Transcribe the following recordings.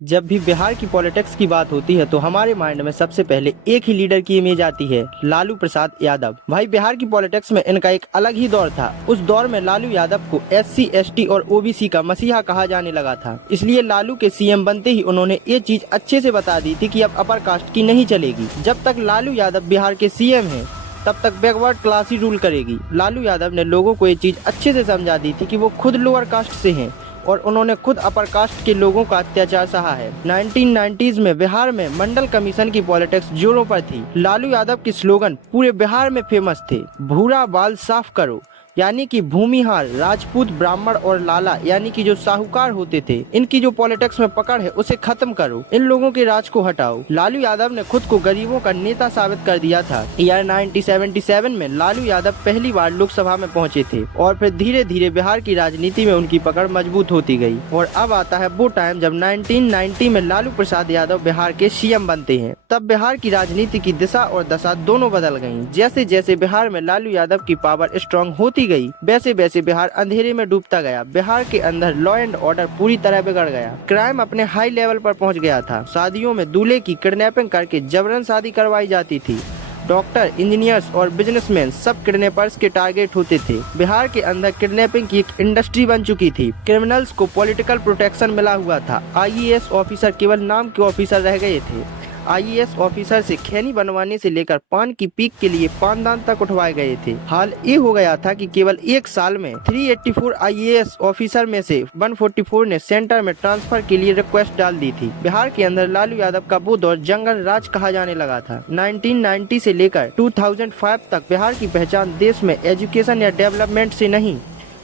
जब भी बिहार की पॉलिटिक्स की बात होती है तो हमारे माइंड में सबसे पहले एक ही लीडर की इमेज आती है, लालू प्रसाद यादव। भाई बिहार की पॉलिटिक्स में इनका एक अलग ही दौर था। उस दौर में लालू यादव को SC ST और OBC का मसीहा कहा जाने लगा था। इसलिए लालू के CM बनते ही उन्होंने ये चीज अच्छे से बता दी थी कि अब अपर कास्ट की नहीं चलेगी। जब तक लालू यादव बिहार के CM हैं तब तक बैकवर्ड क्लास ही रूल करेगी। लालू यादव ने लोगों को ये चीज अच्छे से समझा दी थी कि वो खुद लोअर कास्ट से हैं और उन्होंने खुद अपर कास्ट के लोगों का अत्याचार सहा है। 1990s में बिहार में मंडल कमीशन की पॉलिटिक्स जोरों पर थी। लालू यादव के स्लोगन पूरे बिहार में फेमस थे, भूरा बाल साफ करो, यानी कि भूमिहार, राजपूत, ब्राह्मण और लाला यानी कि जो साहूकार होते थे, इनकी जो पॉलिटिक्स में पकड़ है उसे खत्म करो, इन लोगों के राज को हटाओ। लालू यादव ने खुद को गरीबों का नेता साबित कर दिया था। ईयर 1977 में लालू यादव पहली बार लोकसभा में पहुंचे थे और फिर धीरे धीरे बिहार की राजनीति में उनकी पकड़ मजबूत होती गई। और अब आता है वो टाइम जब 1990 में लालू प्रसाद यादव बिहार के CM बनते हैं। तब बिहार की राजनीति की दिशा और दशा दोनों बदल गयी। जैसे जैसे बिहार में लालू यादव की पावर स्ट्रॉन्ग होती गई, वैसे वैसे बिहार अंधेरे में डूबता गया। बिहार के अंदर लॉ एंड ऑर्डर पूरी तरह बिगड़ गया। क्राइम अपने हाई लेवल पर पहुंच गया था। शादियों में दूल्हे की किडनैपिंग करके जबरन शादी करवाई जाती थी। डॉक्टर, इंजीनियर्स और बिजनेसमैन सब किडनैपर्स के टारगेट होते थे। बिहार के अंदर किडनैपिंग की एक इंडस्ट्री बन चुकी थी। क्रिमिनल्स को पॉलिटिकल प्रोटेक्शन मिला हुआ था। IAS ऑफिसर केवल नाम के ऑफिसर रह गए थे। IAS ऑफिसर से खैनी बनवाने से लेकर पान की पीक के लिए पानदान तक उठवाए गए थे। हाल ये हो गया था कि केवल एक साल में 384 IAS ऑफिसर में से 144 ने सेंटर में ट्रांसफर के लिए रिक्वेस्ट डाल दी थी। बिहार के अंदर लालू यादव का वो दौर जंगल राज कहा जाने लगा था। 1990 से लेकर 2005 तक बिहार की पहचान देश में एजुकेशन या डेवलपमेंट से नहीं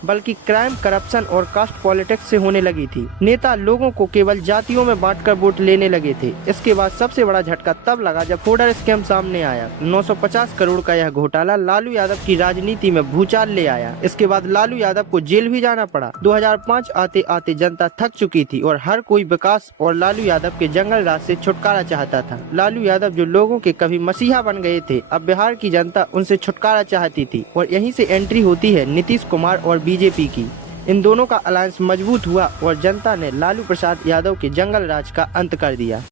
बल्कि क्राइम, करप्शन और कास्ट पॉलिटिक्स से होने लगी थी। नेता लोगों को केवल जातियों में बांटकर वोट लेने लगे थे। इसके बाद सबसे बड़ा झटका तब लगा जब फोडर स्कैम सामने आया। 950 करोड़ का यह घोटाला लालू यादव की राजनीति में भूचाल ले आया। इसके बाद लालू यादव को जेल भी जाना पड़ा। 2005 आते आते जनता थक चुकी थी और हर कोई विकास और लालू यादव के जंगल राज से छुटकारा चाहता था। लालू यादव जो लोगों के कभी मसीहा बन गए थे, अब बिहार की जनता उनसे छुटकारा चाहती थी। और यहीं से एंट्री होती है नीतीश कुमार और BJP की। इन दोनों का अलायंस मजबूत हुआ और जनता ने लालू प्रसाद यादव के जंगल राज का अंत कर दिया।